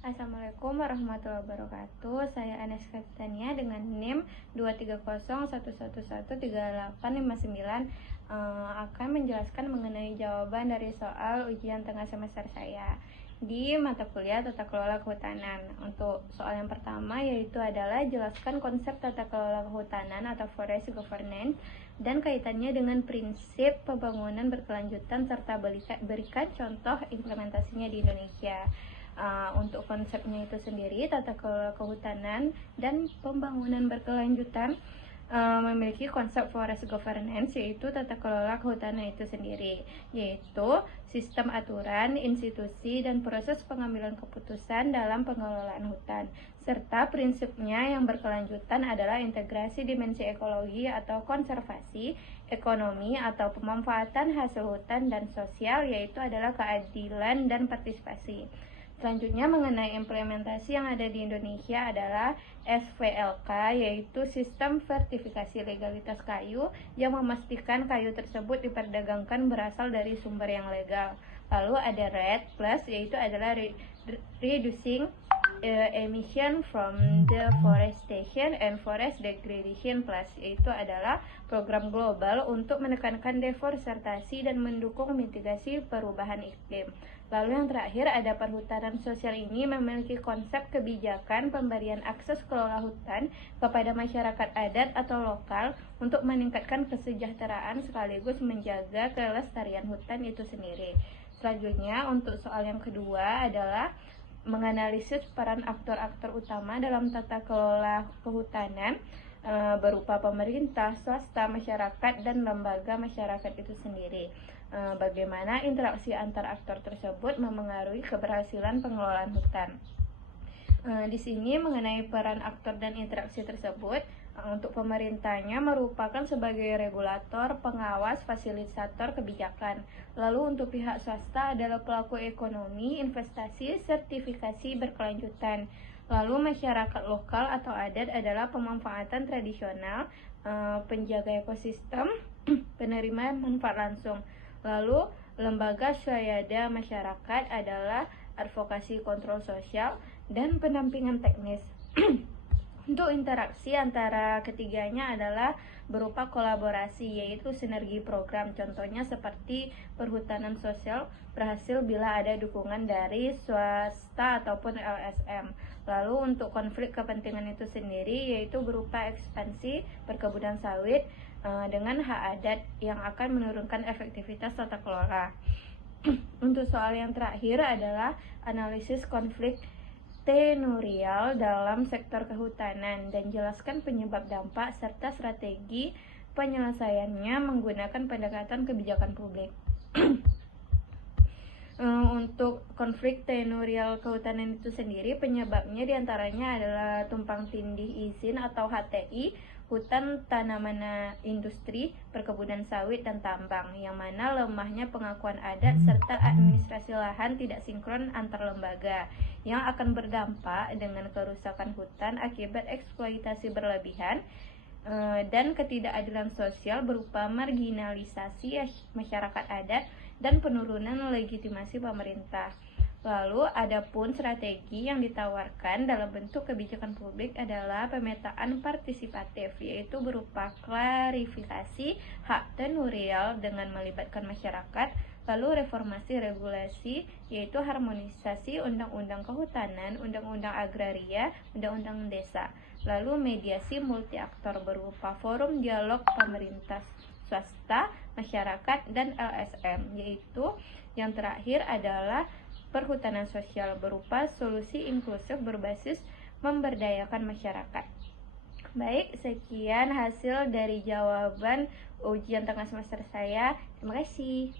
Assalamualaikum warahmatullahi wabarakatuh. Saya Aneska Tania dengan NIM 23011113859 akan menjelaskan mengenai jawaban dari soal ujian tengah semester saya di mata kuliah Tata Kelola Kehutanan. Untuk soal yang pertama yaitu adalah jelaskan konsep tata kelola kehutanan atau forest governance dan kaitannya dengan prinsip pembangunan berkelanjutan serta berikan contoh implementasinya di Indonesia. Untuk konsepnya itu sendiri, tata kelola kehutanan dan pembangunan berkelanjutan memiliki konsep forest governance, yaitu tata kelola kehutanan itu sendiri, yaitu sistem aturan, institusi, dan proses pengambilan keputusan dalam pengelolaan hutan, serta prinsipnya yang berkelanjutan adalah integrasi dimensi ekologi atau konservasi, ekonomi atau pemanfaatan hasil hutan, dan sosial, yaitu adalah keadilan dan partisipasi. Selanjutnya mengenai implementasi yang ada di Indonesia adalah SVLK, yaitu Sistem Sertifikasi Legalitas Kayu yang memastikan kayu tersebut diperdagangkan berasal dari sumber yang legal. Lalu ada REDD Plus, yaitu adalah Reducing Emission from Deforestation and Forest Degradation Plus, yaitu adalah program global untuk menekankan deforestasi dan mendukung mitigasi perubahan iklim. Lalu yang terakhir ada perhutanan sosial. Ini memiliki konsep kebijakan pemberian akses kelola hutan kepada masyarakat adat atau lokal untuk meningkatkan kesejahteraan sekaligus menjaga kelestarian hutan itu sendiri. Selanjutnya untuk soal yang kedua adalah menganalisis peran aktor-aktor utama dalam tata kelola kehutanan berupa pemerintah, swasta, masyarakat, dan lembaga masyarakat itu sendiri. Bagaimana interaksi antar aktor tersebut memengaruhi keberhasilan pengelolaan hutan. Di sini mengenai peran aktor dan interaksi tersebut, untuk pemerintahnya merupakan sebagai regulator, pengawas, fasilitator kebijakan. Lalu untuk pihak swasta adalah pelaku ekonomi, investasi, sertifikasi berkelanjutan. Lalu masyarakat lokal atau adat adalah pemanfaatan tradisional, penjaga ekosistem, penerima manfaat langsung. Lalu lembaga swayada masyarakat adalah advokasi kontrol sosial dan pendampingan teknis. Untuk interaksi antara ketiganya adalah berupa kolaborasi, yaitu sinergi program. Contohnya seperti perhutanan sosial berhasil bila ada dukungan dari swasta ataupun LSM. Lalu untuk konflik kepentingan itu sendiri yaitu berupa ekspansi perkebunan sawit dengan hak adat yang akan menurunkan efektivitas tata kelola. Untuk soal yang terakhir adalah analisis konflik tenurial dalam sektor kehutanan dan jelaskan penyebab dampak serta strategi penyelesaiannya menggunakan pendekatan kebijakan publik. Untuk konflik tenurial kehutanan itu sendiri penyebabnya diantaranya adalah tumpang tindih izin atau HTI, hutan, tanaman industri, perkebunan sawit, dan tambang, yang mana lemahnya pengakuan adat serta administrasi lahan tidak sinkron antar lembaga, yang akan berdampak dengan kerusakan hutan akibat eksploitasi berlebihan dan ketidakadilan sosial berupa marginalisasi masyarakat adat dan penurunan legitimasi pemerintah. Lalu, adapun strategi yang ditawarkan dalam bentuk kebijakan publik adalah pemetaan partisipatif, yaitu berupa klarifikasi hak tenurial dengan melibatkan masyarakat, lalu reformasi regulasi, yaitu harmonisasi undang-undang kehutanan, undang-undang agraria, undang-undang desa, lalu mediasi multi aktor berupa forum dialog pemerintah, swasta, masyarakat, dan LSM, yaitu yang terakhir adalah perhutanan sosial berupa solusi inklusif berbasis memberdayakan masyarakat. Baik, sekian hasil dari jawaban ujian tengah semester saya. Terima kasih.